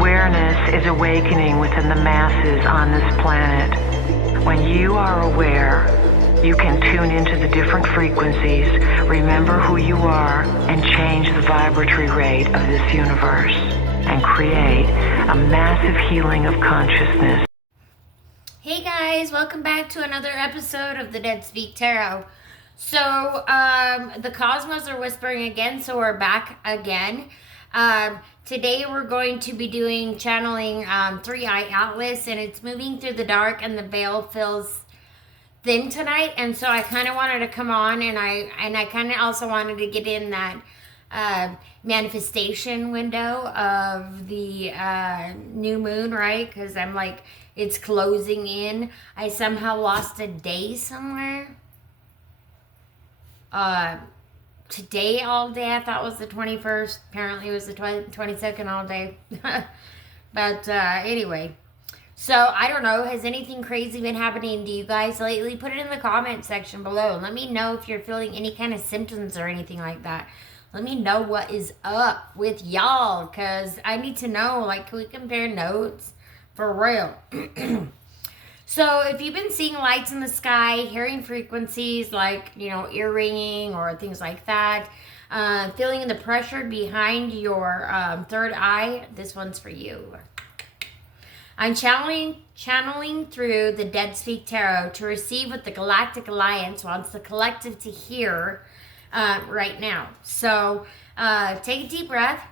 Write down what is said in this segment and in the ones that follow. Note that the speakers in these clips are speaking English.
Awareness is awakening within the masses on this planet. When you are aware, you can tune into the different frequencies, remember who you are, and change the vibratory rate of this universe, and create a massive healing of consciousness. Hey guys, welcome back to another episode of the Dead Speak Tarot. So, the cosmos are whispering again, so we're back again. Today we're going to be doing channeling Three Eye Atlas, and it's moving through the dark, and the veil feels thin tonight. And so I kind of wanted to come on, and I kind of also wanted to get in that manifestation window of the new moon, right? Because I'm like, it's closing in. I somehow lost a day somewhere. Today all day I thought was the 21st. Apparently it was the 22nd all day. But anyway. So I don't know. Has anything crazy been happening to you guys lately? Put it in the comment section below. Let me know if you're feeling any kind of symptoms or anything like that. Let me know what is up with y'all. Because I need to know. Like, can we compare notes? For real. So if you've been seeing lights in the sky, hearing frequencies like, ear ringing or things like that, feeling the pressure behind your third eye, this one's for you. I'm channeling through the Dead Speak Tarot to receive what the Galactic Alliance wants the collective to hear right now. So take a deep breath.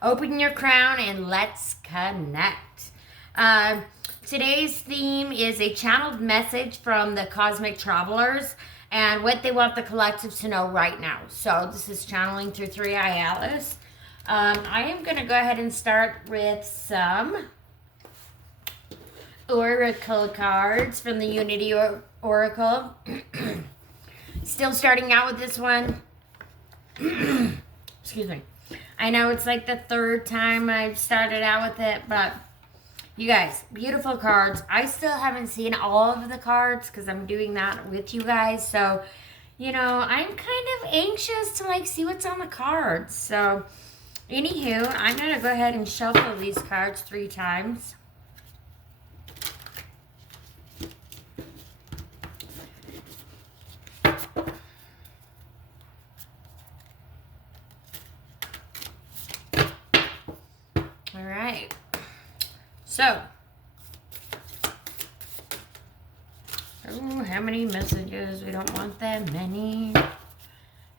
Open your crown and let's connect. Today's theme is a channeled message from the Cosmic Travelers and what they want the collective to know right now. So this is channeling through Three Eye Atlas. I am going to go ahead and start with some Oracle cards from the Unity Oracle. Still starting out with this one. Excuse me. I know it's like the third time I've started out with it, but you guys, beautiful cards. I still haven't seen all of the cards because I'm doing that with you guys. So, I'm kind of anxious to see what's on the cards. So, anywho, I'm going to go ahead and shuffle these cards 3 times. So, how many messages? We don't want that many. I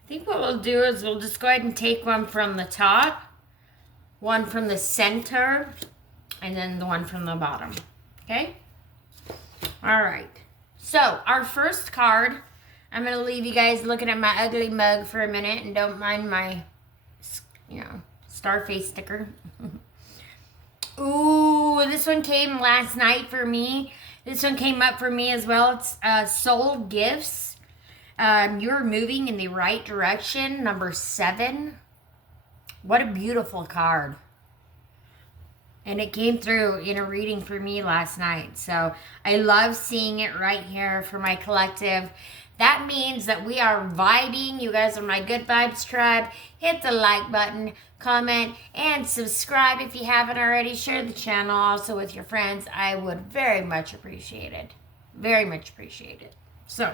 think what we'll do is we'll just go ahead and take one from the top, one from the center, and then the one from the bottom. Okay? All right. So, our first card, I'm going to leave you guys looking at my ugly mug for a minute, and don't mind my, star face sticker. Ooh, this one came last night for me. This one came up for me as well. It's Soul Gifts. You're moving in the right direction. Number 7. What a beautiful card. And it came through in a reading for me last night. So I love seeing it right here for my collective. That means that we are vibing. You guys are my Good Vibes tribe. Hit the like button, comment, and subscribe if you haven't already. Share the channel also with your friends. I would very much appreciate it. Very much appreciate it. So,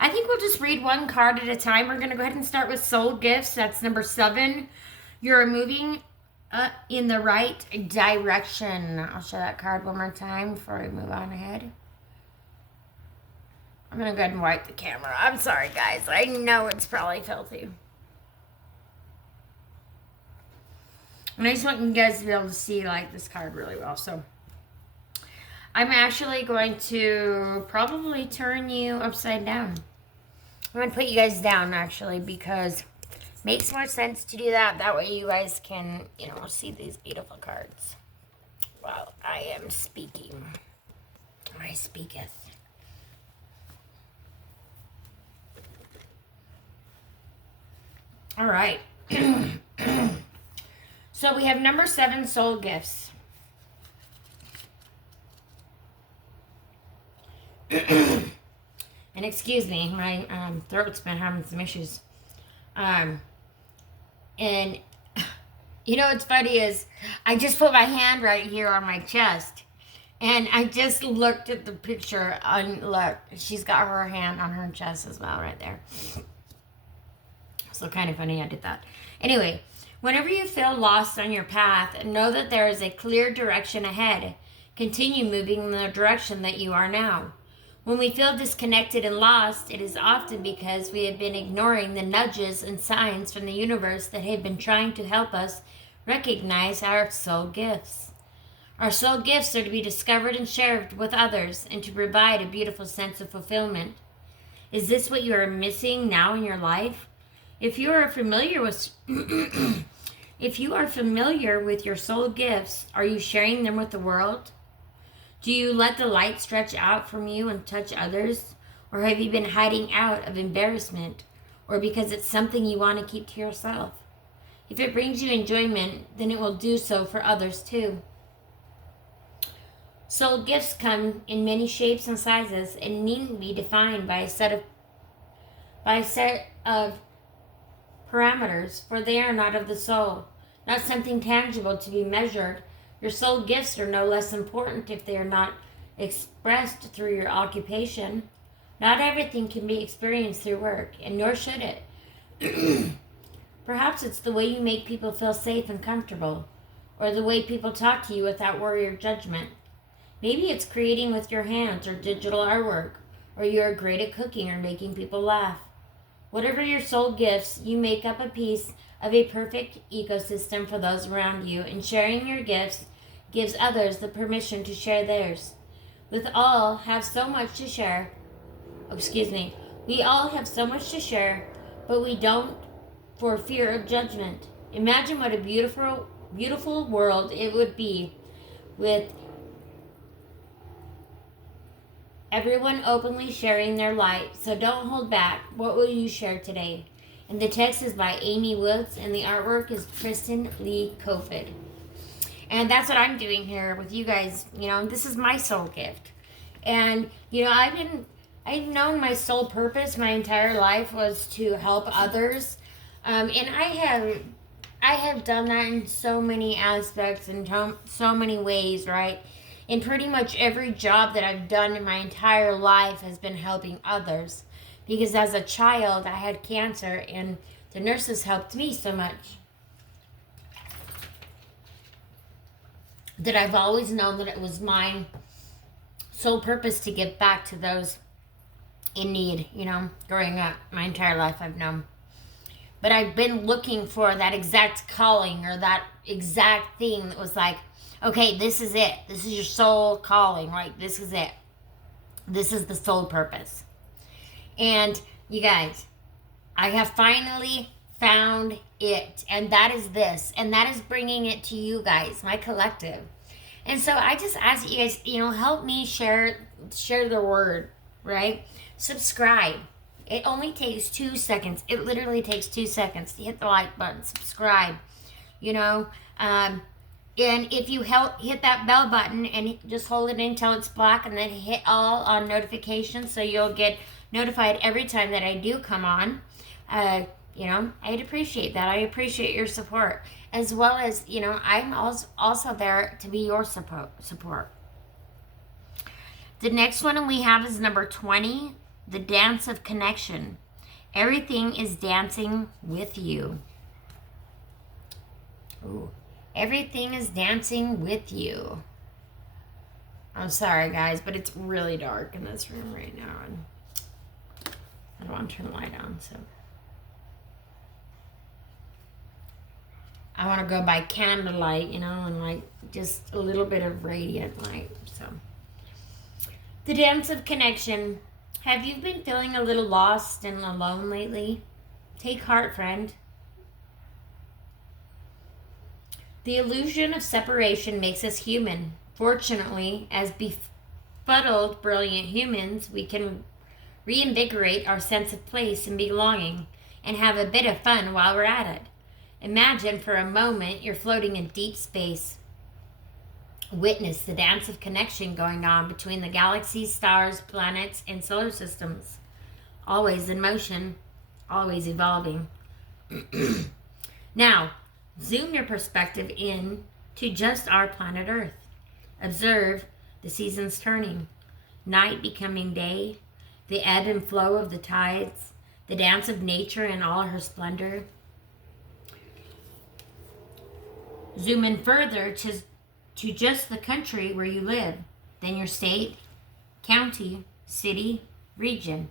I think we'll just read one card at a time. We're going to go ahead and start with Soul Gifts. That's number 7. You're moving in the right direction. I'll show that card one more time before we move on ahead. I'm going to go ahead and wipe the camera. I'm sorry, guys. I know it's probably filthy. And I just want you guys to be able to see, this card really well. So, I'm actually going to probably turn you upside down. I'm going to put you guys down, actually, because it makes more sense to do that. That way you guys can, see these beautiful cards while I am speaking. I speaketh. All right. So we have number 7, Soul Gifts. And excuse me, my throat's been having some issues. And you know what's funny is I just put my hand right here on my chest. And I just looked at the picture and look, she's got her hand on her chest as well right there. So kind of funny I did that. Anyway, whenever you feel lost on your path, know that there is a clear direction ahead. Continue moving in the direction that you are now. When we feel disconnected and lost, it is often because we have been ignoring the nudges and signs from the universe that have been trying to help us recognize our soul gifts. Our soul gifts are to be discovered and shared with others and to provide a beautiful sense of fulfillment. Is this what you are missing now in your life? If you are familiar with your soul gifts, are you sharing them with the world? Do you let the light stretch out from you and touch others? Or have you been hiding out of embarrassment or because it's something you want to keep to yourself? If it brings you enjoyment, then it will do so for others too. Soul gifts come in many shapes and sizes and needn't be defined by a set of parameters, for they are not of the soul, not something tangible to be measured. Your soul gifts are no less important if they are not expressed through your occupation. Not everything can be experienced through work, and nor should it. Perhaps it's the way you make people feel safe and comfortable, or the way people talk to you without worry or judgment. Maybe it's creating with your hands or digital artwork, or you are great at cooking or making people laugh. Whatever your soul gifts, you make up a piece of a perfect ecosystem for those around you, and sharing your gifts gives others the permission to share theirs. We all have so much to share, but we don't for fear of judgment. Imagine what a beautiful world it would be with everyone openly sharing their light. So don't hold back. What will you share today? And the text is by Amy Woods, and the artwork is Kristen Lee Kofod. And that's what I'm doing here with you guys. You know, this is my soul gift. And, you know, I've known my sole purpose my entire life was to help others. And I have done that in so many aspects and so many ways, right? And pretty much every job that I've done in my entire life has been helping others. Because as a child, I had cancer, and the nurses helped me so much that I've always known that it was my sole purpose to give back to those in need, you know, growing up. My entire life I've known. But I've been looking for that exact calling or that exact thing that was like, okay, this is it. This is your soul calling, right? This is it. This is the soul purpose. And you guys, I have finally found it. And that is this. And that is bringing it to you guys, my collective. And so I just ask you guys, you know, help me share the word, right? Subscribe. It only takes 2 seconds. It literally takes 2 seconds to hit the like button, subscribe, you know. And if you hit that bell button and just hold it until it's black, and then hit all on notifications so you'll get notified every time that I do come on. You know, I'd appreciate that. I appreciate your support. As well as, you know, I'm also there to be your support. The next one we have is number 20, the dance of connection. Everything is dancing with you. Ooh. Everything is dancing with you. I'm sorry, guys, but it's really dark in this room right now, and I don't want to turn the light on, so I want to go by candlelight, you know, and like just a little bit of radiant light. So, the dance of connection. Have you been feeling a little lost and alone lately? Take heart, friend. The illusion of separation makes us human. Fortunately, as befuddled, brilliant humans, we can reinvigorate our sense of place and belonging and have a bit of fun while we're at it. Imagine for a moment you're floating in deep space. Witness the dance of connection going on between the galaxies, stars, planets, and solar systems. Always in motion, always evolving. Now, zoom your perspective in to just our planet Earth. Observe the seasons turning, night becoming day, the ebb and flow of the tides, the dance of nature in all her splendor. Zoom in further to just the country where you live, then your state, county, city, region.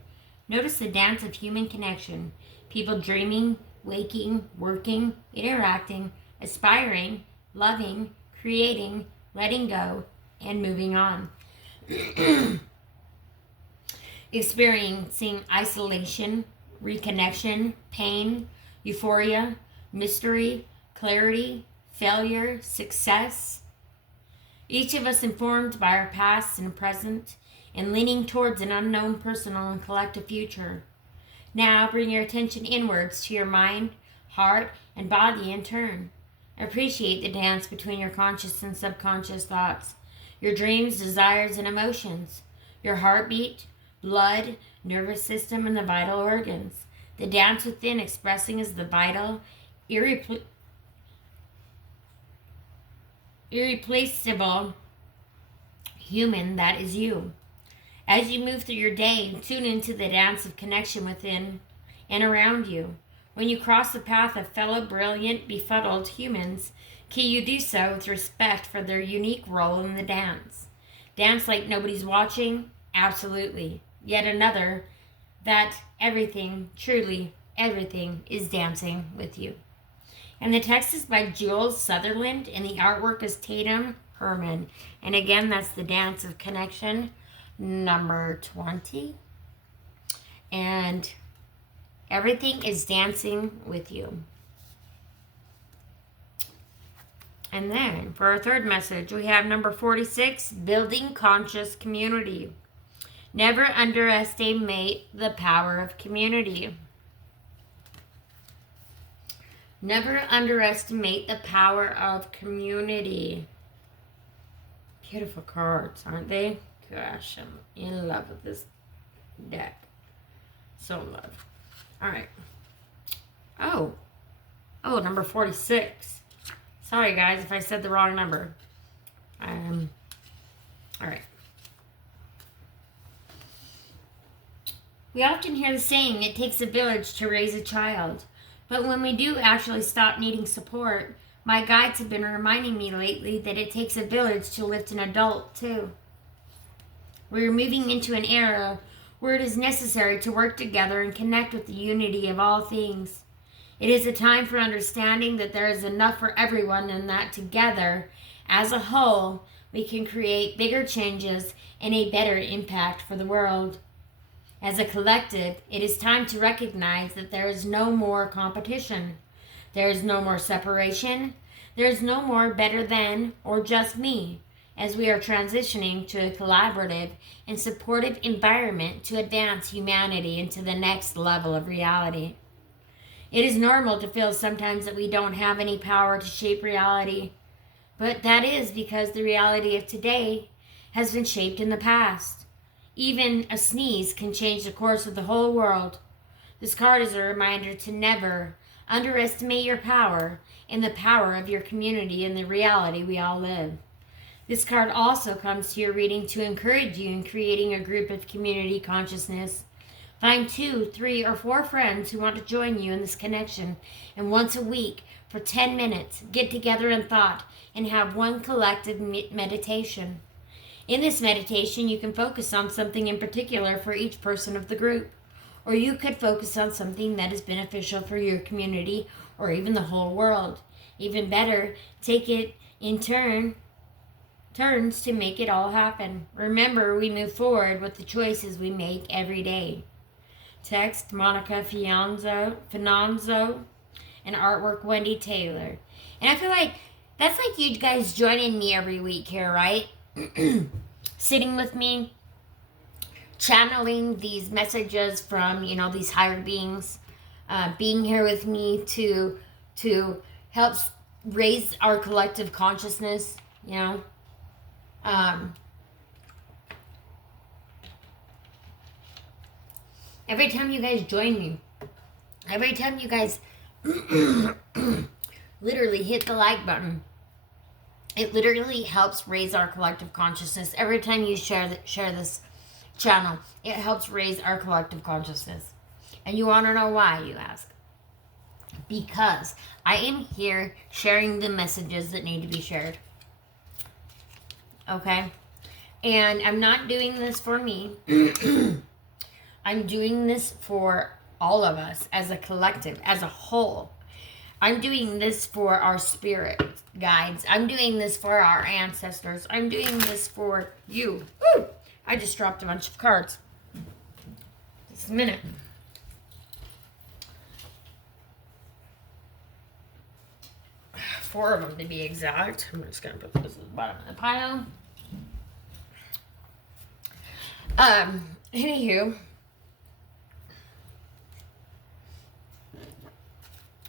Notice the dance of human connection, people dreaming, waking, working, interacting, aspiring, loving, creating, letting go, and moving on. Experiencing isolation, reconnection, pain, euphoria, mystery, clarity, failure, success. Each of us informed by our past and present, and leaning towards an unknown personal and collective future. Now bring your attention inwards to your mind, heart, and body in turn. Appreciate the dance between your conscious and subconscious thoughts, your dreams, desires, and emotions, your heartbeat, blood, nervous system, and the vital organs. The dance within expressing as the vital, irreplaceable human that is you. As you move through your day, tune into the dance of connection within and around you. When you cross the path of fellow brilliant, befuddled humans, can you do so with respect for their unique role in the dance? Dance like nobody's watching? Absolutely. Yet another that everything, truly everything, is dancing with you. And the text is by Jules Sutherland, and the artwork is Tatum Herman. And again, that's the Dance of Connection, number 20. And everything is dancing with you. And then for our third message, we have number 46, Building Conscious Community. Never underestimate the power of community. Never underestimate the power of community. Beautiful cards, aren't they? Gosh, I'm in love with this deck. So in love. All right. Oh, number 46. Sorry, guys, if I said the wrong number. All right. We often hear the saying, it takes a village to raise a child. But when we do actually stop needing support, my guides have been reminding me lately that it takes a village to lift an adult, too. We are moving into an era where it is necessary to work together and connect with the unity of all things. It is a time for understanding that there is enough for everyone and that together, as a whole, we can create bigger changes and a better impact for the world. As a collective, it is time to recognize that there is no more competition. There is no more separation. There is no more better than or just me, as we are transitioning to a collaborative and supportive environment to advance humanity into the next level of reality. It is normal to feel sometimes that we don't have any power to shape reality, but that is because the reality of today has been shaped in the past. Even a sneeze can change the course of the whole world. This card is a reminder to never underestimate your power and the power of your community and the reality we all live. This card also comes to your reading to encourage you in creating a group of community consciousness. Find 2, 3, or 4 friends who want to join you in this connection, and once a week, for 10 minutes, get together in thought and have one collective meditation. In this meditation, you can focus on something in particular for each person of the group, or you could focus on something that is beneficial for your community or even the whole world. Even better, take it in turns to make it all happen. Remember, we move forward with the choices we make every day. Text, Monica Finanzo, and artwork, Wendy Taylor. And I feel like that's like you guys joining me every week here, right? Sitting with me, channeling these messages from, these higher beings, being here with me to help raise our collective consciousness, every time you guys join me, every time you guys literally hit the like button. It literally helps raise our collective consciousness. Every time you share this channel, it helps raise our collective consciousness. And you want to know why, you ask? Because I am here sharing the messages that need to be shared. Okay? And I'm not doing this for me. I'm doing this for all of us as a collective, as a whole. I'm doing this for our spirit guides. I'm doing this for our ancestors. I'm doing this for you. Woo! I just dropped a bunch of cards. Just a minute. Four of them to be exact. I'm just going to put this at the bottom of the pile. Anywho.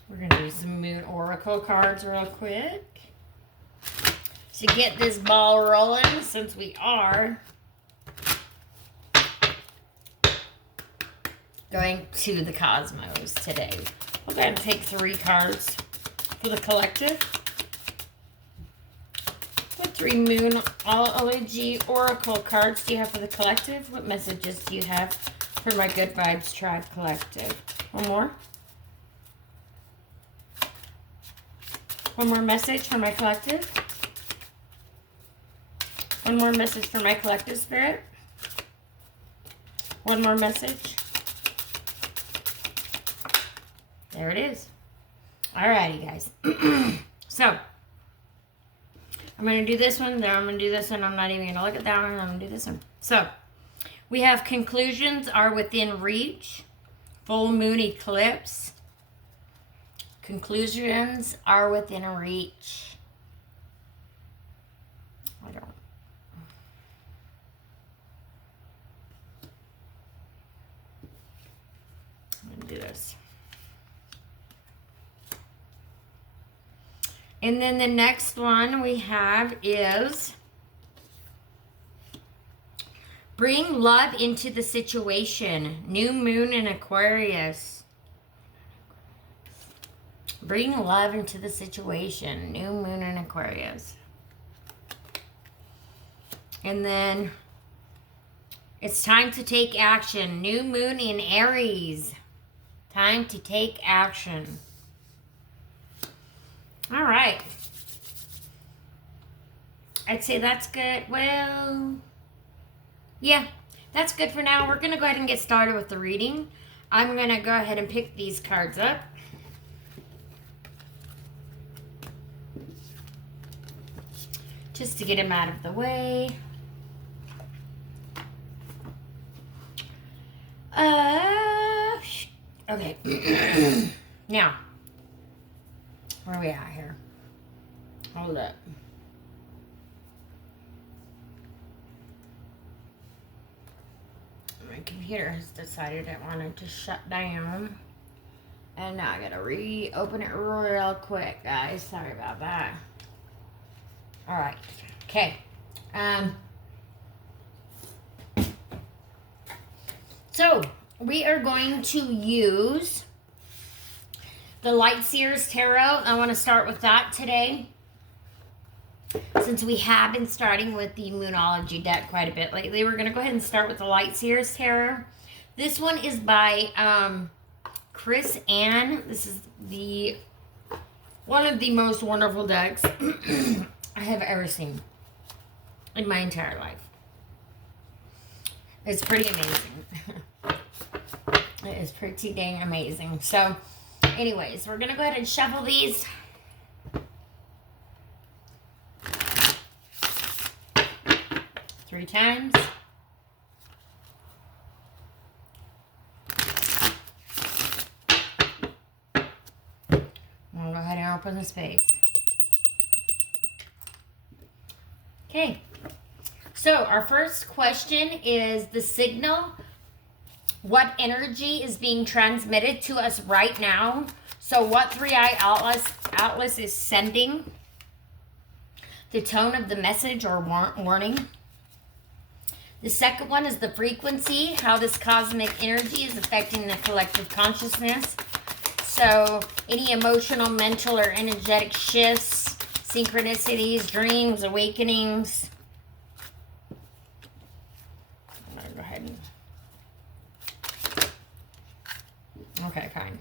We're going to do some Moon Oracle cards real quick to get this ball rolling, since we are going to the cosmos today. We're going to take 3 cards for the collective. What 3 Moonology Oracle cards do you have for the collective? What messages do you have for my Good Vibes Tribe Collective? One more? One more message for my collective. One more message for my collective spirit. One more message. There it is. Alrighty, guys. So, I'm going to do this one. Then I'm going to do this one. I'm not even going to look at that one. I'm going to do this one. So, we have conclusions are within reach. Full moon eclipse. Conclusions are within reach. I'm going to do this. And then the next one we have is bring love into the situation. New moon in Aquarius. Bring love into the situation. New moon in Aquarius. And then it's time to take action. New moon in Aries. Time to take action. All right. I'd say that's good. Well, yeah, that's good for now. We're going to go ahead and get started with the reading. I'm going to go ahead and pick these cards up. Just to get them out of the way. Okay. Now, where are we at here? Hold up. My computer has decided it wanted to shut down. And now I gotta reopen it real quick, guys. Sorry about that. Alright. Okay. So, we are going to use the Light Seers Tarot. I want to start with that today, since we have been starting with the Moonology deck quite a bit lately. We're going to go ahead and start with the Light Seers Tarot. This one is by Chris Ann. This is one of the most wonderful decks I have ever seen in my entire life. It's pretty amazing. It is pretty dang amazing. So, anyways, we're going to go ahead and shuffle these. Three times. We'll go ahead and open the space. Okay. So, our first question is the signal. What energy is being transmitted to us right now? So what 3i Atlas is sending? The tone of the message or warning. The second one is the frequency, how this cosmic energy is affecting the collective consciousness. So, any emotional, mental, or energetic shifts, synchronicities, dreams, awakenings. I'm going to go ahead and... Okay, fine.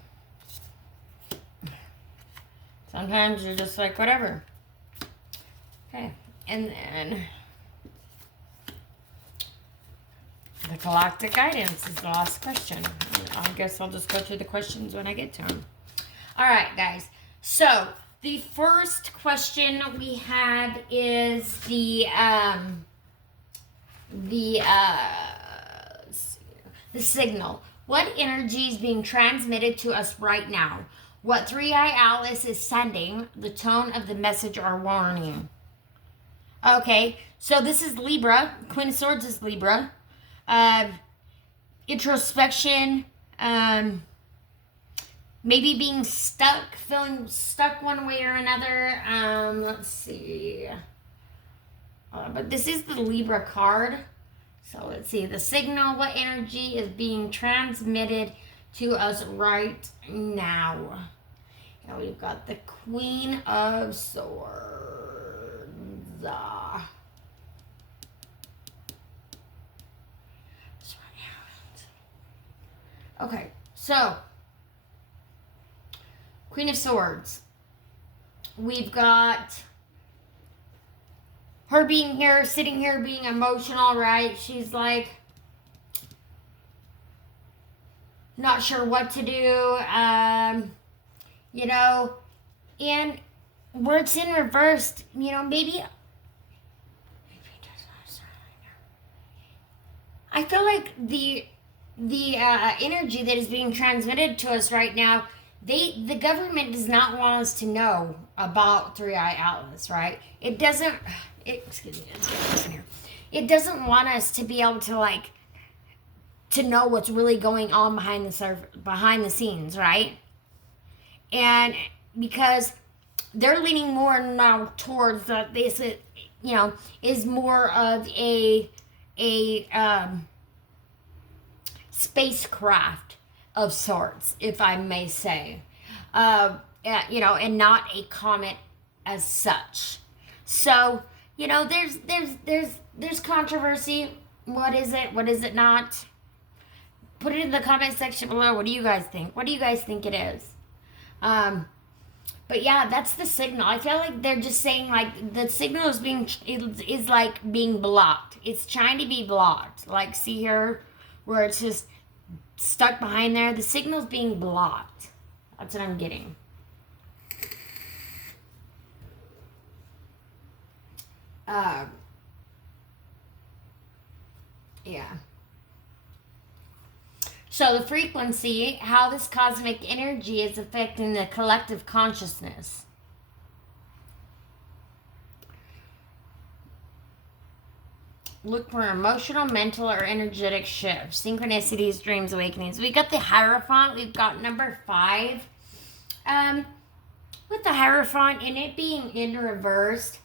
Sometimes you're just like, whatever. Okay, and then the galactic guidance is the last question. I guess I'll just go through the questions when I get to them. All right, guys. So the first question we had is the signal. What energy is being transmitted to us right now? What 3i Atlas is sending, the tone of the message or warning. Okay, so this is Libra. Queen of Swords is Libra. Introspection, maybe being stuck, feeling stuck one way or another. Let's see. But this is the Libra card. So let's see. The signal, what energy is being transmitted to us right now? And we've got the Queen of Swords. Okay, so Queen of Swords. We've got her being here, sitting here, being emotional, right? She's like not sure what to do, you know, and where it's in reverse, you know, maybe I feel like the energy that is being transmitted to us right now, the government does not want us to know about 3i Atlas, right? It doesn't. Excuse me. Let's get this in here. It doesn't want us to be able to to know what's really going on behind the scenes, right? And because they're leaning more now towards this, you know, is more of a spacecraft of sorts, if I may say, you know, and not a comet as such. So, you know, there's controversy. What is it? What is it not? Put it in the comment section below. What do you guys think? What do you guys think it is? But yeah, that's the signal. I feel like they're just saying like the signal is is like being blocked. It's trying to be blocked. Like, see here where it's just stuck behind there. The signal's being blocked. That's what I'm getting. Yeah. So the frequency, how this cosmic energy is affecting the collective consciousness. Look for emotional, mental, or energetic shifts. Synchronicities, dreams, awakenings. We got the Hierophant. We've got number 5. With the Hierophant and it being in reversed,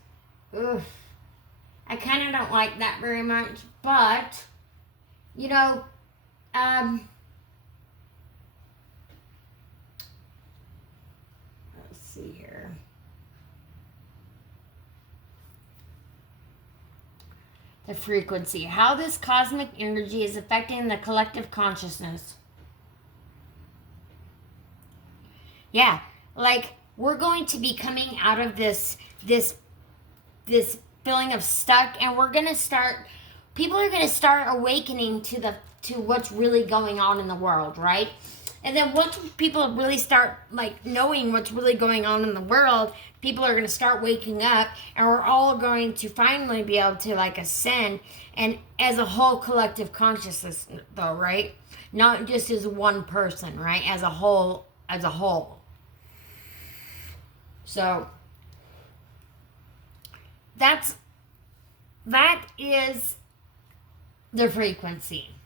I kind of don't like that very much. But, you know, let's see here. The frequency. How this cosmic energy is affecting the collective consciousness. Yeah, like we're going to be coming out of this feeling of stuck, and we're gonna start. People are gonna start awakening to what's really going on in the world, right? And then once people really start like knowing what's really going on in the world, people are going to start waking up, and we're all going to finally be able to like ascend, and as a whole collective consciousness though, right? Not just as one person, right? As a whole. So that is the frequency.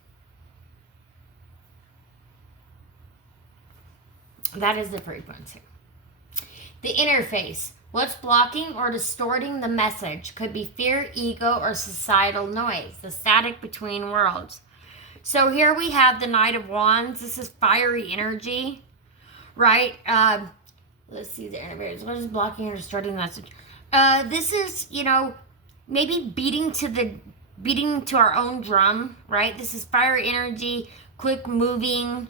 That is the frequency. The interface. What's blocking or distorting the message? Could be fear, ego, or societal noise. The static between worlds. So here we have the Knight of Wands. This is fiery energy. right? Let's see the interference. What is blocking or distorting the message? This is, maybe beating to our own drum, right? This is fire energy, quick moving.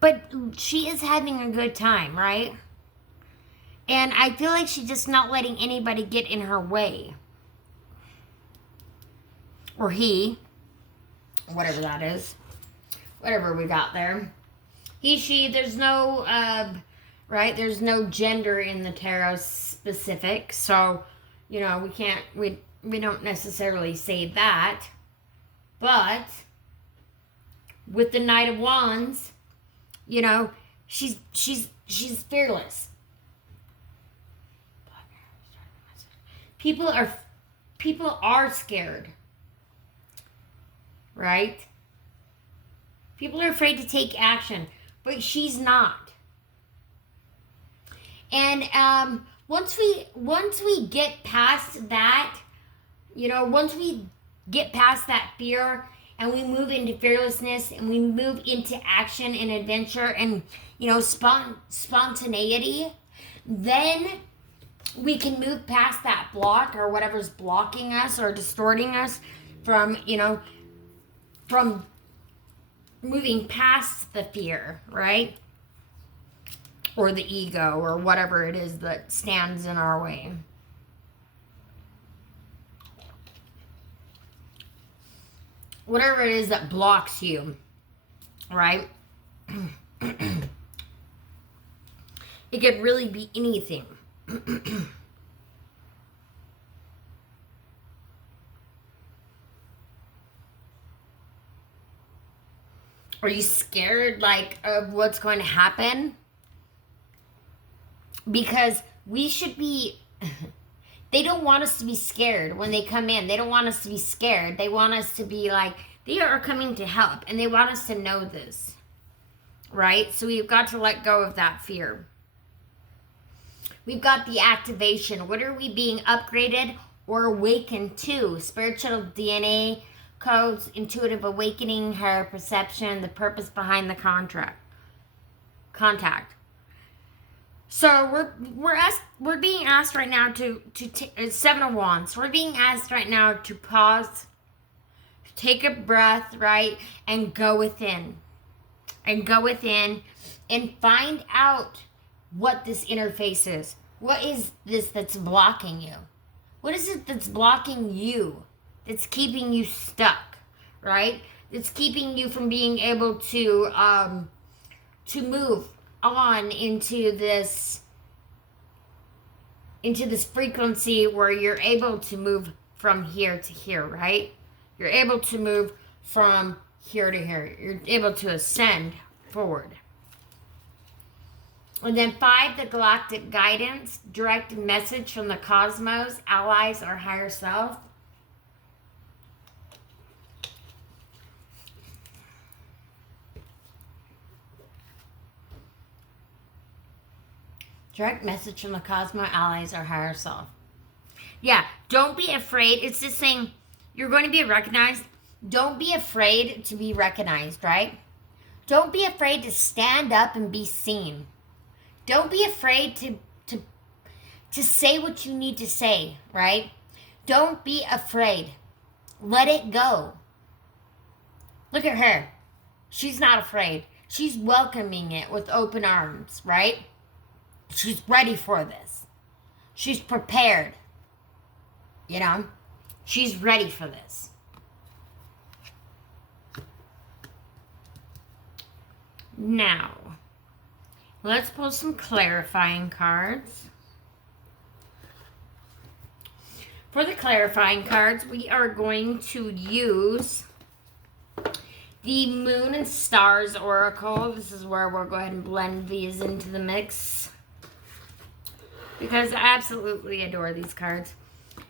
But she is having a good time, right? And I feel like she's just not letting anybody get in her way. Or he. Whatever that is. Whatever we got there. He, she, there's no, right? There's no gender in the tarot specific. So, we don't necessarily say that. But, with the Knight of Wands, she's fearless. People are scared. Right? People are afraid to take action, but she's not. And once we get past that, once we get past that fear and we move into fearlessness and we move into action and adventure and, spontaneity, then we can move past that block or whatever's blocking us or distorting us from moving past the fear, right? Or the ego or whatever it is that stands in our way. Whatever it is that blocks you, right? It could really be anything. Are you scared, of what's going to happen? Because we should be... They don't want us to be scared when they come in. They don't want us to be scared. They want us to be they are coming to help. And they want us to know this. Right? So we've got to let go of that fear. We've got the activation. What are we being upgraded or awakened to? Spiritual DNA codes, intuitive awakening, higher perception, the purpose behind the contact. So we're being asked right now to Seven of Wands. We're being asked right now to pause, take a breath, right, and go within. And go within and find out what this interface is. What is this that's blocking you? What is it that's blocking you? That's keeping you stuck, right? It's keeping you from being able to move on into this frequency where you're able to move from here to here, right? You're able to move from here to here. You're able to ascend forward. And then 5, the galactic guidance, direct message from the cosmos, allies, or higher self. Direct message from the cosmos, allies, or higher self. Yeah, don't be afraid. It's just saying you're going to be recognized. Don't be afraid to be recognized, right? Don't be afraid to stand up and be seen. Don't be afraid to say what you need to say, right? Don't be afraid. Let it go. Look at her. She's not afraid. She's welcoming it with open arms, right? She's ready for this. She's prepared. She's ready for this. Now, let's pull some clarifying cards. For the clarifying cards, we are going to use the Moon and Stars Oracle. This is where we'll go ahead and blend these into the mix, because I absolutely adore these cards.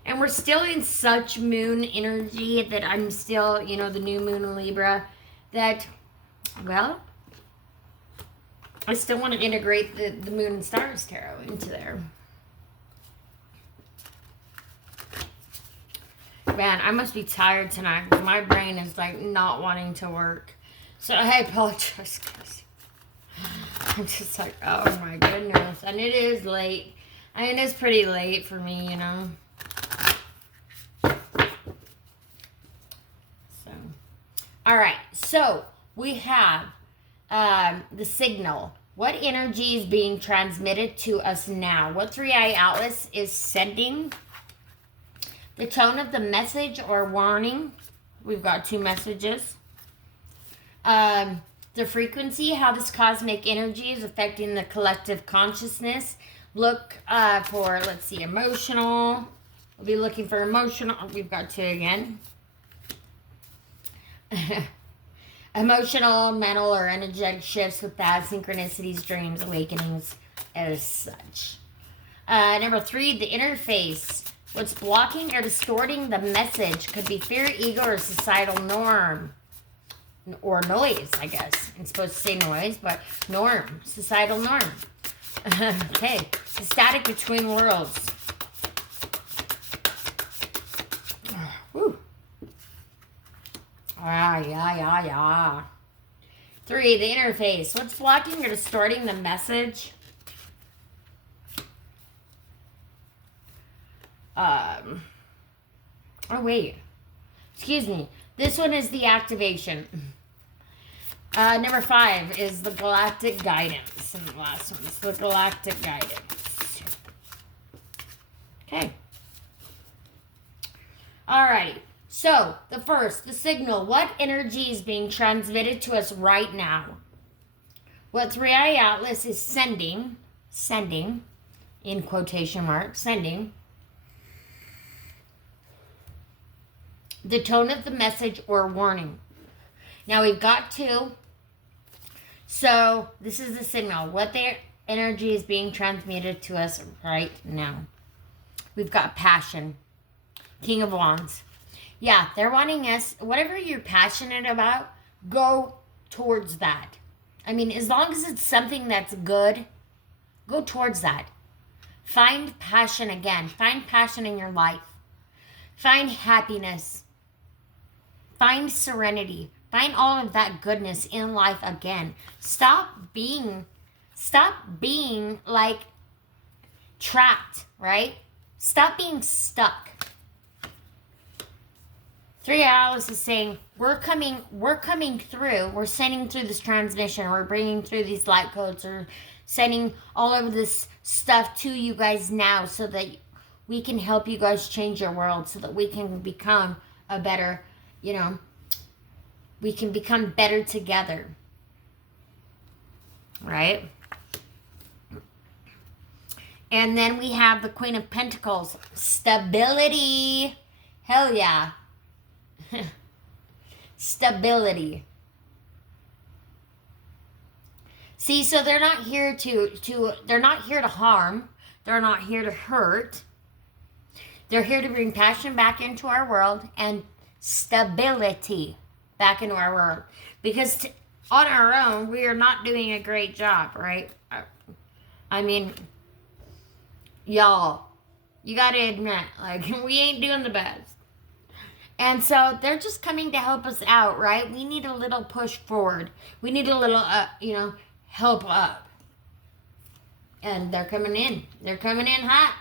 And we're still in such moon energy that I'm still, the new moon in Libra, that, well, I still want to integrate the Moon and Stars Tarot into there. Man, I must be tired tonight because my brain is not wanting to work. So I apologize, guys. I'm just like, oh my goodness. And it is late. I mean, it's pretty late for me, you know. So, all right. So we have the signal. What energy is being transmitted to us now? What 3i Atlas is sending? The tone of the message or warning. We've got 2 messages. The frequency, how this cosmic energy is affecting the collective consciousness. Look for, let's see, emotional. We'll be looking for emotional. We've got 2 again. Emotional, mental, or energetic shifts with that, synchronicities, dreams, awakenings, as such. Number 3, the interface. What's blocking or distorting the message could be fear, ego, or societal norm. Or noise, I guess. I'm supposed to say noise, but norm. Societal norm. Okay. The static between worlds. Woo. Yeah. 3, the interface. What's blocking or distorting the message? Oh, wait. Excuse me. This one is the activation. Number 5 is the galactic guidance. And the last one is the galactic guidance. Okay. Alrighty. So, the first, the signal. What energy is being transmitted to us right now? What 3i Atlas is sending, in quotation marks, sending, the tone of the message or warning. Now we've got 2. So this is the signal. What their energy is being transmitted to us right now. We've got passion. King of Wands. Yeah, they're wanting us, whatever you're passionate about, go towards that. I mean, as long as it's something that's good, go towards that. Find passion again. Find passion in your life. Find happiness. Find serenity. Find all of that goodness in life again. Stop being like trapped, right? Stop being stuck. 3 Atlas is saying, we're coming through. We're sending through this transmission. We're bringing through these light codes. We're sending all of this stuff to you guys now so that we can help you guys change your world, so that we can become a better, we can become better together. Right? And then we have the Queen of Pentacles. Stability. Hell yeah. Stability. See, so they're not here they're not here to harm. They're not here to hurt. They're here to bring passion back into our world and stability back into our world. Because on our own, we are not doing a great job, right? I mean, y'all, you got to admit, like, we ain't doing the best. And so they're just coming to help us out, right? We need a little push forward. We need a little, help up. And they're coming in. They're coming in hot.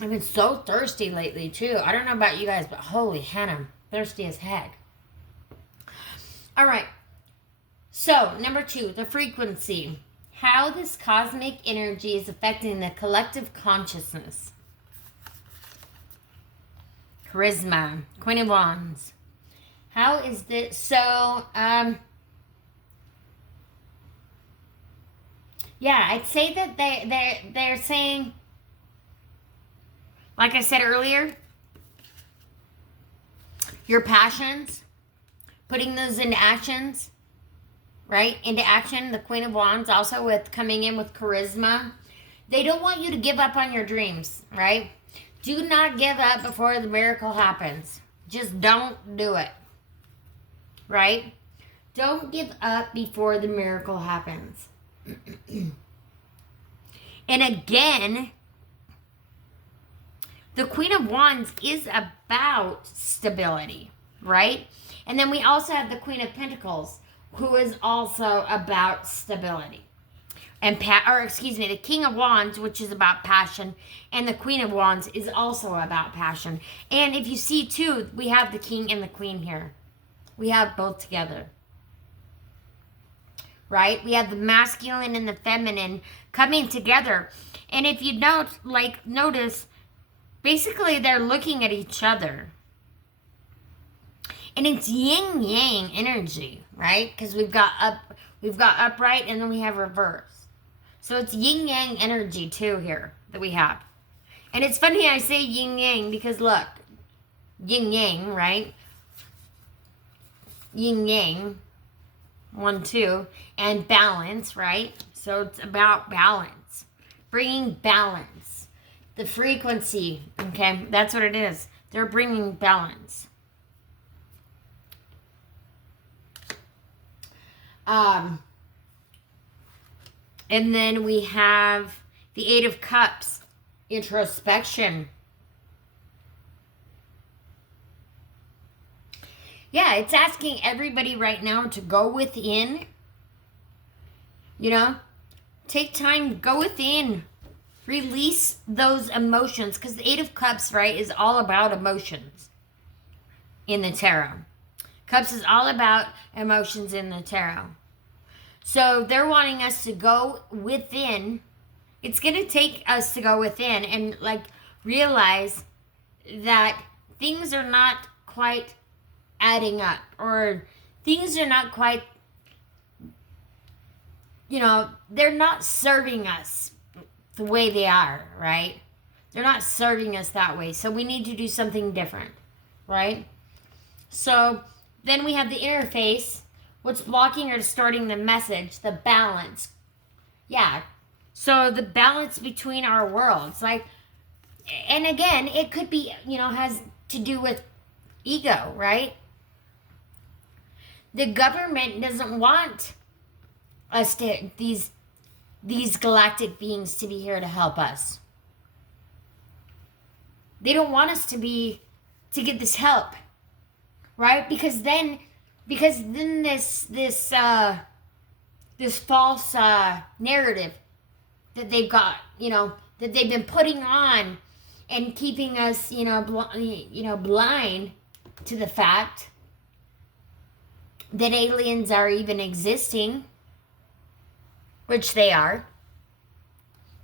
I've been so thirsty lately, too. I don't know about you guys, but holy Hannah, I'm thirsty as heck. All right. So, number 2, the frequency. How this cosmic energy is affecting the collective consciousness. Charisma. Queen of Wands. How is this? So, yeah, I'd say that they're saying, like I said earlier, your passions, putting those into actions, right? Into action. The Queen of Wands also with coming in with charisma. They don't want you to give up on your dreams, right? Do not give up before the miracle happens. Just don't do it, right? Don't give up before the miracle happens. And again, The Queen of Wands is about stability, right? And then we also have the Queen of Pentacles, who is also about stability. And the King of Wands, which is about passion, and the Queen of Wands is also about passion. And if you see too, we have the King and the Queen here. We have both together. Right? We have the masculine and the feminine coming together. And if you notice, basically they're looking at each other. And it's yin yang energy, right? Because we've got upright and then we have reverse. So it's yin yang energy too here that we have. And it's funny I say yin yang because look, yin yang, right? Yin yang, 1, 2, and balance, right? So it's about balance, bringing balance, the frequency, okay? That's what it is. They're bringing balance. And then we have the Eight of Cups, introspection. Yeah, it's asking everybody right now to go within. You know, take time, go within. Release those emotions. Because the Eight of Cups, right, is all about emotions in the tarot. Cups is all about emotions in the tarot. So they're wanting us to go within. It's going to take us to go within and realize that things are not quite adding up, or things are not quite, they're not serving us the way they are, right? They're not serving us that way. So we need to do something different, right? So then we have the interface. What's blocking or distorting the message? The balance. Yeah. So the balance between our worlds. And again, it could be, has to do with ego, right? The government doesn't want us to, these galactic beings to be here to help us. They don't want us to get this help, right? Because then this false narrative that they've got, that they've been putting on and keeping us, blind to the fact that aliens are even existing, which they are.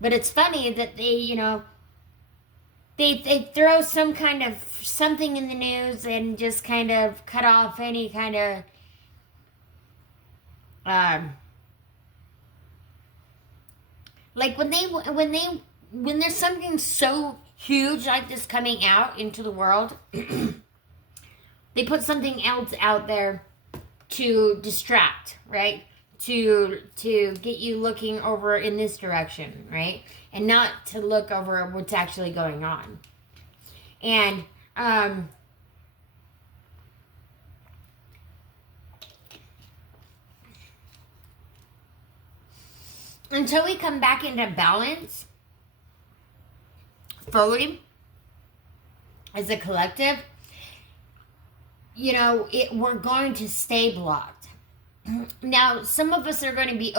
But it's funny that they throw some kind of something in the news and just kind of cut off any kind of when there's something so huge like this coming out into the world, they put something else out there to distract, right? To get you looking over in this direction, right? And not to look over what's actually going on. And until we come back into balance fully as a collective, we're going to stay blocked. Now, some of us are going to be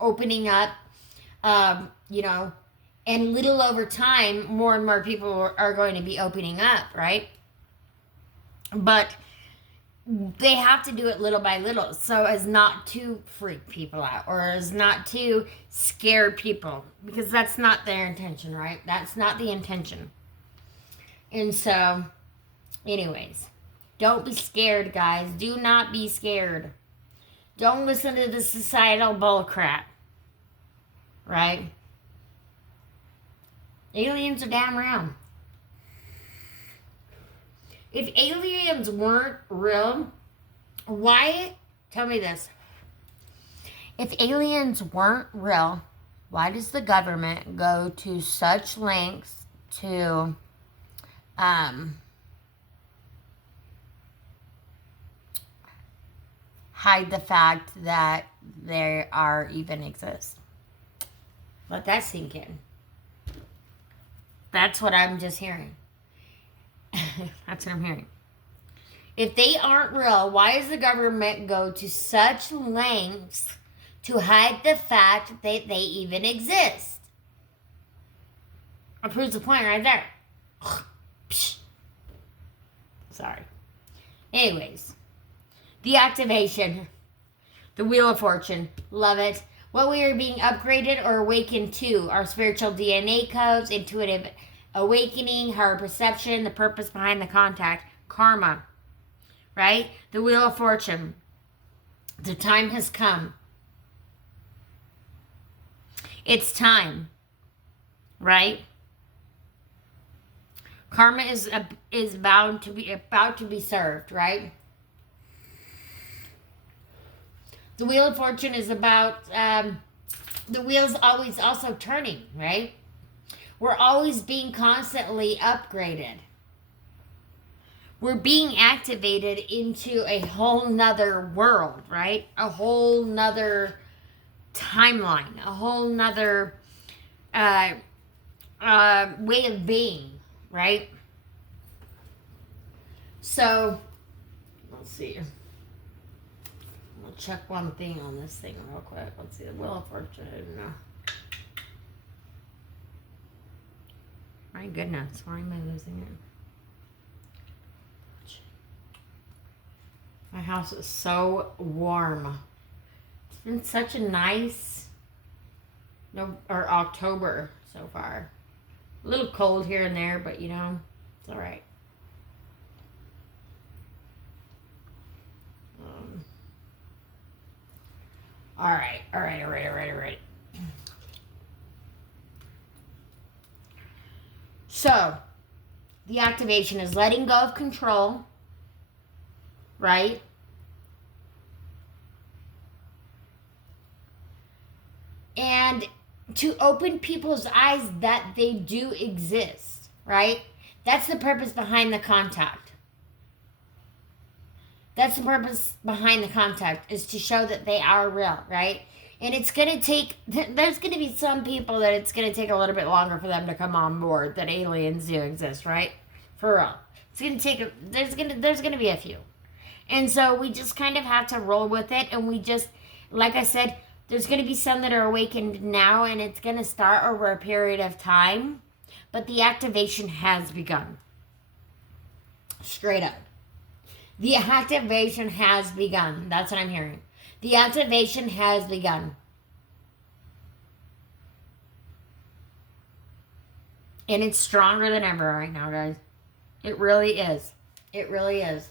opening up, and little over time, more and more people are going to be opening up, right? But they have to do it little by little so as not to freak people out or as not to scare people, because that's not their intention, right? That's not the intention. And so, anyways, don't be scared, guys. Do not be scared. Don't listen to the societal bullcrap, right? Aliens are damn real. If aliens weren't real, tell me this. If aliens weren't real, why does the government go to such lengths to hide the fact that there are even exist? Let that sink in. That's what I'm just hearing. That's what I'm hearing. If they aren't real, why does the government go to such lengths to hide the fact that they even exist? That proves the point right there. Sorry. Anyways, the activation, the Wheel of Fortune, love it. What we are being upgraded or awakened to, our spiritual DNA codes, intuitive awakening, higher perception, the purpose behind the contact, karma, right? The Wheel of Fortune. The time has come. It's time, right? Karma is about to be served, right? The Wheel of Fortune is about the wheel's always also turning, right? We're always being constantly upgraded. We're being activated into a whole nother world, right? A whole nother timeline, a whole nother way of being, right? So, let's see. I'll check one thing on this thing real quick. Let's see, the Wheel of Fortune. My goodness, why am I losing it? My house is so warm. It's been such a nice October so far. A little cold here and there, but you know, it's all right. All right. So, the activation is letting go of control, right? And to open people's eyes that they do exist, right? That's the purpose behind the contact. That's the purpose behind the contact, is to show that they are real, right? And it's going to take, there's going to be some people that it's going to take a little bit longer for them to come on board that aliens do exist, right? For real. It's going to take, there's going to be a few. And so we just kind of have to roll with it. And we just, like I said, there's going to be some that are awakened now, and it's going to start over a period of time. But the activation has begun. Straight up. The activation has begun. That's what I'm hearing. The activation has begun. And it's stronger than ever right now, guys. It really is. It really is.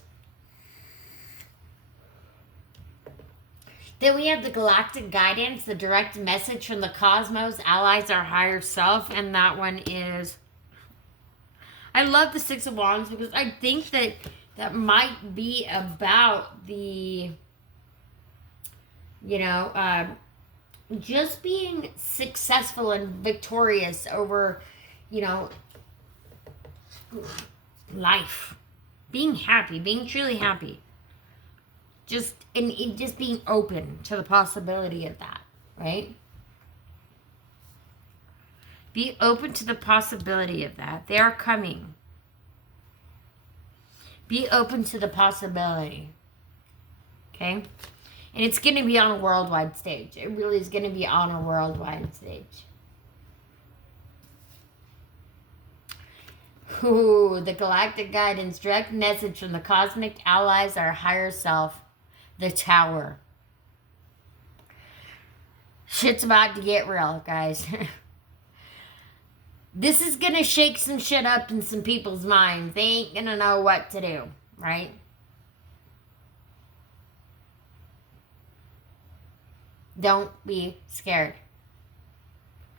Then we have the galactic guidance, the direct message from the cosmos, allies, our higher self. And that one is... I love the Six of Wands because I think that might be about the... just being successful and victorious over, life. Being happy, being truly happy. Just being open to the possibility of that, right? Be open to the possibility of that. They are coming. Be open to the possibility. Okay? And it's going to be on a worldwide stage. It really is going to be on a worldwide stage. Ooh, the galactic guidance, direct message from the cosmic allies, our higher self, the Tower. Shit's about to get real, guys. This is going to shake some shit up in some people's minds. They ain't going to know what to do, right? Don't be scared.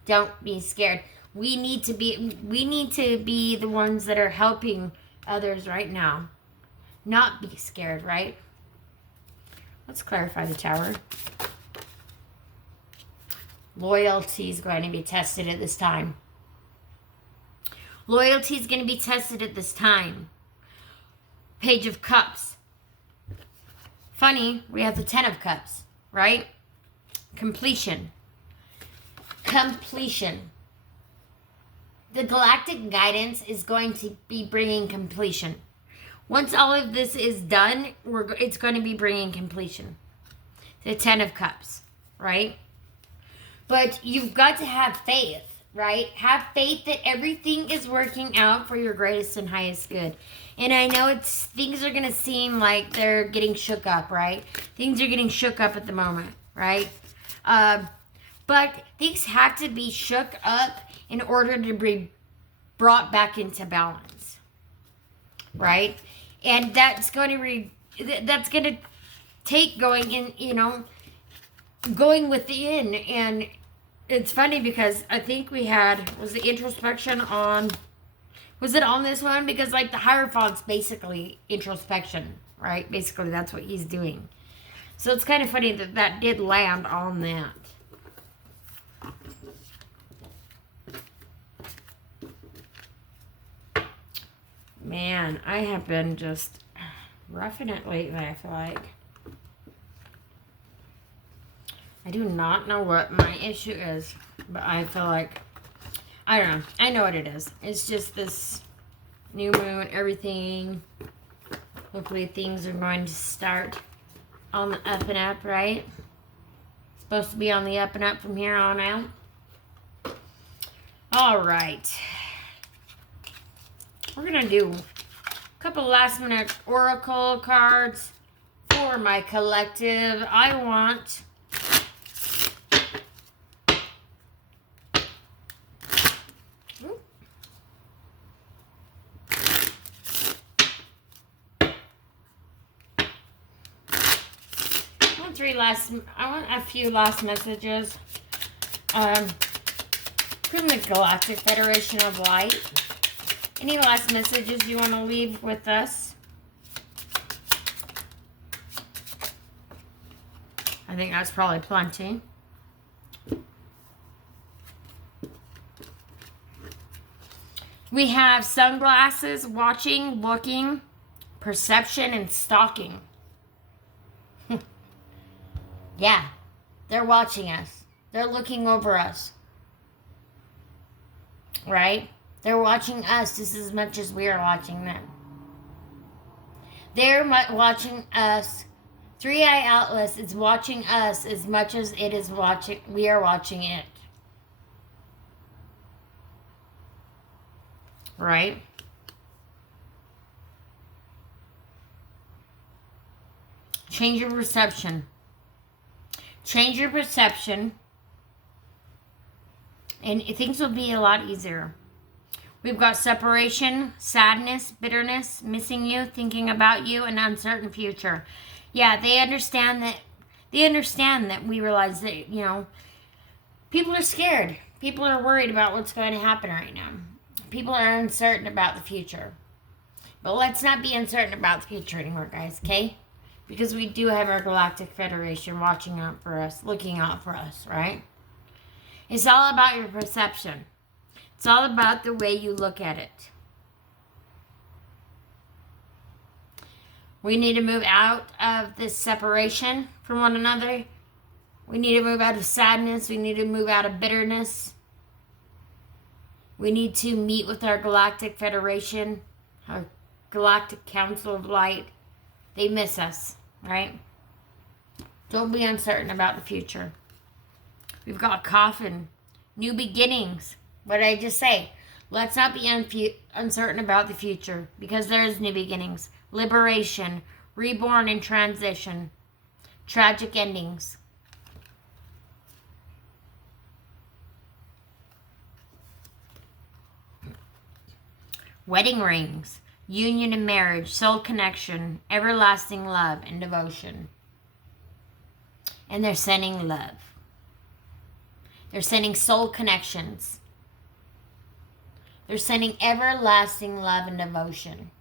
Don't be scared. We need to be the ones that are helping others right now. Not be scared, right? Let's clarify the Tower. Loyalty is going to be tested at this time. Loyalty is going to be tested at this time. Page of Cups. Funny, we have the Ten of Cups, right? Completion. Completion. the galactic guidance is going to be bringing completion. Once all of this is done, it's going to be bringing completion. The 10 of Cups, right? But you've got to have faith, right? Have faith that everything is working out for your greatest and highest good. And I know things are going to seem like they're getting shook up, right? Things are getting shook up at the moment, right? But things have to be shook up in order to be brought back into balance, right? And that's going to take going in, going within. And it's funny because I think was the introspection on, was it on this one? Because like the Hierophant's basically introspection, right? Basically that's what he's doing. So it's kind of funny that did land on that. Man, I have been just roughing it lately, I feel like. I do not know what my issue is, but I feel like, I don't know. I know what it is. It's just this new moon, everything. Hopefully things are going to start on the up and up, right? Supposed to be on the up and up from here on out. All right. We're going to do a couple last minute oracle cards for my collective. I want I want a few last messages from the Galactic Federation of Light. Any last messages you want to leave with us? I think that's probably plenty. We have sunglasses, watching, looking, perception, and stalking. Yeah, they're watching us. They're looking over us. Right? They're watching us just as much as we are watching them. They're watching us. Three Eye Atlas is watching us as much as we are watching it. Right? Change your perception. Change your perception, and things will be a lot easier. We've got separation, sadness, bitterness, missing you, thinking about you, an uncertain future. Yeah, they understand that. They understand that we realize that, people are scared. People are worried about what's going to happen right now. People are uncertain about the future. But let's not be uncertain about the future anymore, guys, okay? Because we do have our Galactic Federation watching out for us, looking out for us, right? It's all about your perception. It's all about the way you look at it. We need to move out of this separation from one another. We need to move out of sadness. We need to move out of bitterness. We need to meet with our Galactic Federation, our Galactic Council of Light. They miss us, right? Don't be uncertain about the future. We've got coffin, new beginnings. What did I just say? Let's not be uncertain about the future, because there is new beginnings, liberation, reborn and transition, tragic endings. Wedding rings, union and marriage, soul connection, everlasting love and devotion. And they're sending love. They're sending soul connections. They're sending everlasting love and devotion.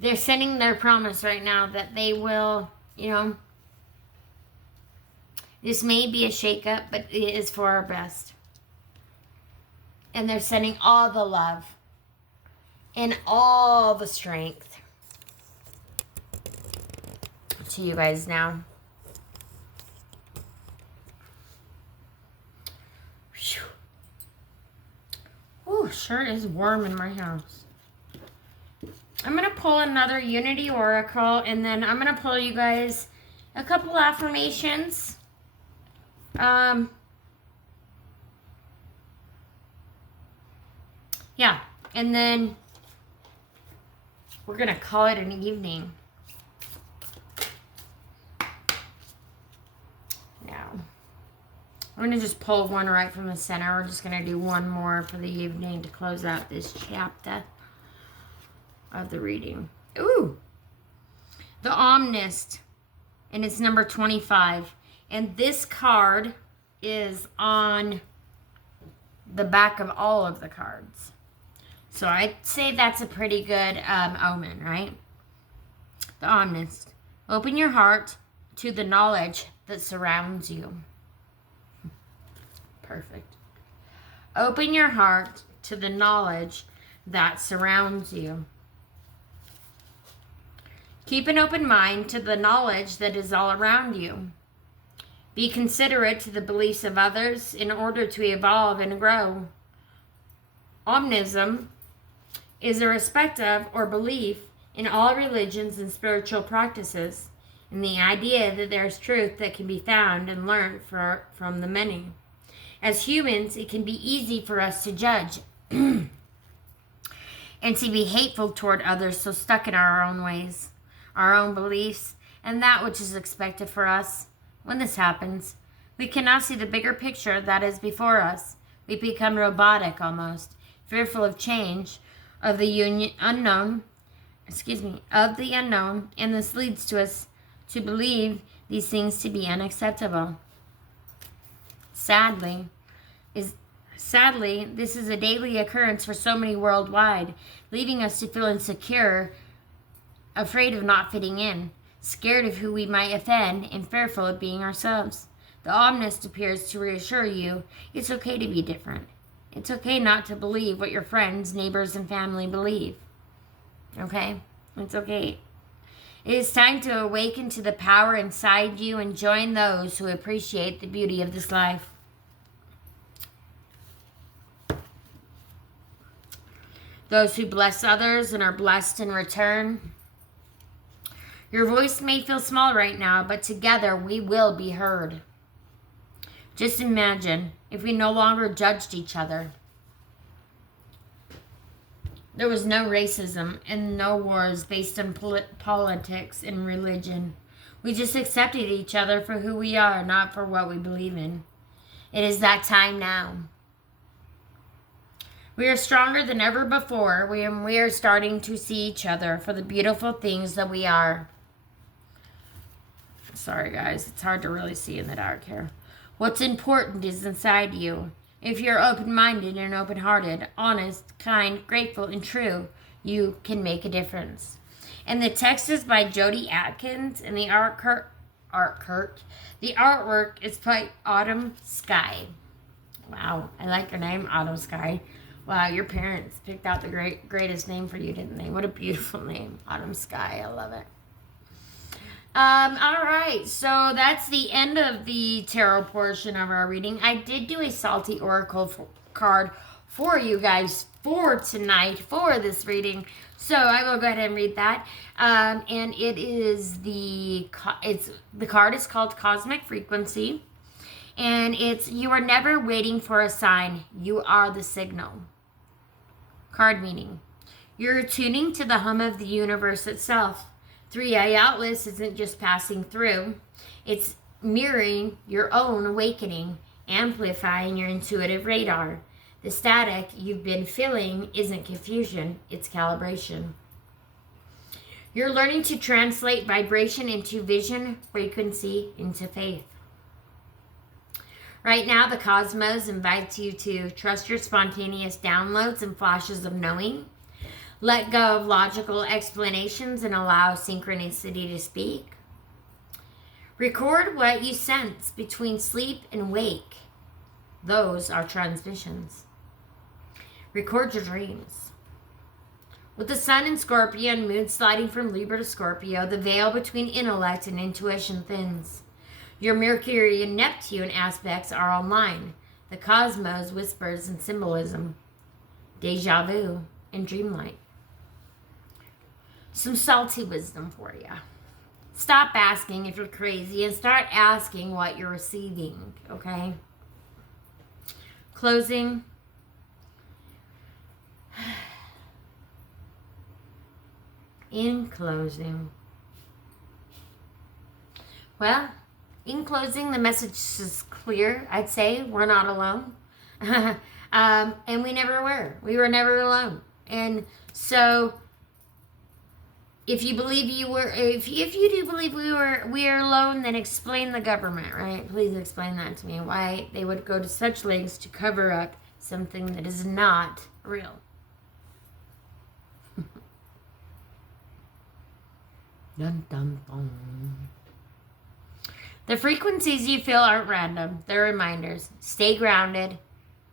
They're sending their promise right now that they will, this may be a shakeup, but it is for our best. And they're sending all the love and all the strength to you guys now. sure is warm in my house. I'm going to pull another Unity Oracle, and then I'm going to pull you guys a couple affirmations. Yeah, and then we're going to call it an evening. Now, I'm going to just pull one right from the center. We're just going to do one more for the evening to close out this chapter of the reading. Ooh! The Omnist, and it's number 25. And this card is on the back of all of the cards. So I'd say that's a pretty good omen, right? The Omnist. Open your heart to the knowledge that surrounds you. Perfect. Open your heart to the knowledge that surrounds you. Keep an open mind to the knowledge that is all around you. Be considerate to the beliefs of others in order to evolve and grow. Omnism is a respect of or belief in all religions and spiritual practices, and the idea that there is truth that can be found and learned from the many. As humans, it can be easy for us to judge and to be hateful toward others, so stuck in our own ways, our own beliefs, and that which is expected for us. When this happens, we cannot see the bigger picture that is before us. We become robotic almost, fearful of change, of the unknown, and this leads to us to believe these things to be unacceptable. Sadly, this is a daily occurrence for so many worldwide, leaving us to feel insecure, afraid of not fitting in, scared of who we might offend, and fearful of being ourselves. The Omnist appears to reassure you it's okay to be different. It's okay not to believe what your friends, neighbors, and family believe. Okay? It's okay. It is time to awaken to the power inside you and join those who appreciate the beauty of this life. Those who bless others and are blessed in return. Your voice may feel small right now, but together we will be heard. Just imagine if we no longer judged each other. There was no racism and no wars based on politics and religion. We just accepted each other for who we are, not for what we believe in. It is that time now. We are stronger than ever before. We are starting to see each other for the beautiful things that we are. Sorry, guys. It's hard to really see in the dark here. What's important is inside you. If you're open-minded and open-hearted, honest, kind, grateful, and true, you can make a difference. And the text is by Jody Atkins, and the artwork is by Autumn Sky. Wow, I like your name, Autumn Sky. Wow, your parents picked out the greatest name for you, didn't they? What a beautiful name, Autumn Sky. I love it. All right, so that's the end of the tarot portion of our reading. I did do a Salty Oracle card for you guys for tonight for this reading, so I will go ahead and read that. And it is the card is called Cosmic Frequency, and it's you are never waiting for a sign. You are the signal. Card meaning: you're tuning to the hum of the universe itself. 3A Atlas isn't just passing through. It's mirroring your own awakening, amplifying your intuitive radar. The static you've been feeling isn't confusion, it's calibration. You're learning to translate vibration into vision, frequency into faith. Right now, the cosmos invites you to trust your spontaneous downloads and flashes of knowing. Let go of logical explanations and allow synchronicity to speak. Record what you sense between sleep and wake. Those are transmissions. Record your dreams. With the sun in Scorpio and moon sliding from Libra to Scorpio, the veil between intellect and intuition thins. Your Mercury and Neptune aspects are online. The cosmos whispers in symbolism. deja vu, and dreamlight. Some salty wisdom for you. Stop asking if you're crazy and start asking what you're receiving, okay? Closing. In closing. Well, in closing, the message is clear. I'd say we're not alone. And we never were. We were never alone. And so if you believe if you do believe we are alone, then explain the government, right? Please explain that to me. Why they would go to such lengths to cover up something that is not real. Dun, dun, dun. The frequencies you feel aren't random. They're reminders. Stay grounded,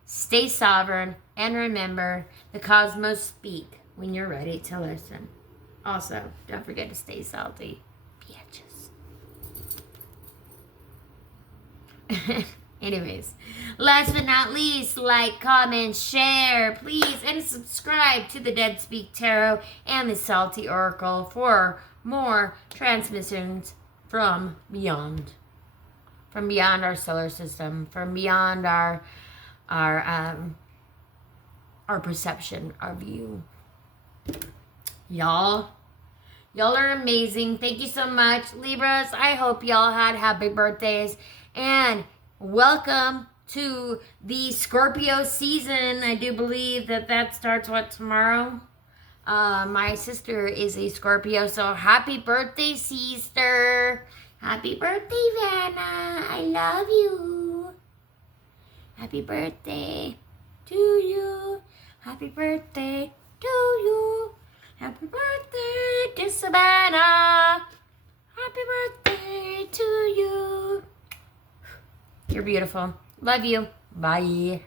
stay sovereign, and remember, the cosmos speak when you're ready to listen. Also, don't forget to stay salty, bitches. Anyways, last but not least, like, comment, share, please, and subscribe to the Dead Speak Tarot and the Salty Oracle for more transmissions from beyond our solar system, from beyond our perception of you. Y'all are amazing. Thank you so much, Libras. I hope y'all had happy birthdays, and welcome to the Scorpio season. I do believe that starts tomorrow. My sister is a Scorpio, so happy birthday, sister. Happy birthday, Vanna. I love you. Happy birthday to you. Happy birthday to you. Happy birthday to Savannah. Happy birthday to you. You're beautiful. Love you. Bye.